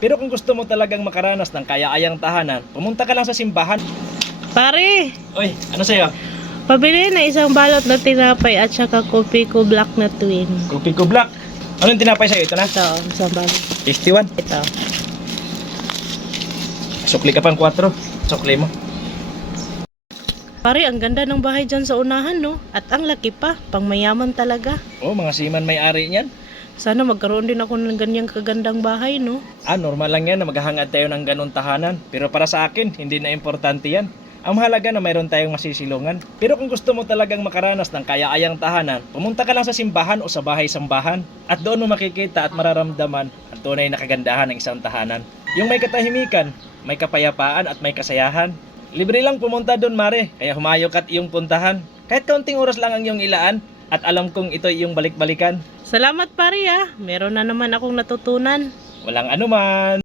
Pero kung gusto mo talagang makaranas ng kaya-ayang tahanan, pumunta ka lang sa simbahan. Pare, Oy, ano sa'yo? pabili na isang balot na tinapay at saka kopi ko black na twin. Kopi ko black. Anong tinapay sa'yo? Ito na? Ito, isang balot. Tasty one. Ito. Sukli ka pang 4. Sukli mo. Pare, ang ganda ng bahay dyan sa unahan, no? At ang laki pa, pang mayaman talaga. Oh, mga seaman may-ari niyan. Sana magkaroon din ako ng ganyang kagandang bahay, no? Normal lang yan na maghahangad tayo ng ganong tahanan. Pero para sa akin, hindi na importante yan. Ang mahalaga na mayroon tayong masisilungan. Pero kung gusto mo talagang makaranas ng kaya-ayang tahanan, pumunta ka lang sa simbahan o sa bahay-sambahan. At doon mo makikita at mararamdaman ang tunay na kagandahan ng isang tahanan. Yung may katahimikan, may kapayapaan at may kasayahan. Libre lang pumunta doon, mare, kaya humayok at iyong puntahan. Kahit kaunting oras lang ang iyong ilaan, at alam kong ito iyong balik-balikan. Salamat, pare, ah. Meron na naman akong natutunan. Walang anuman.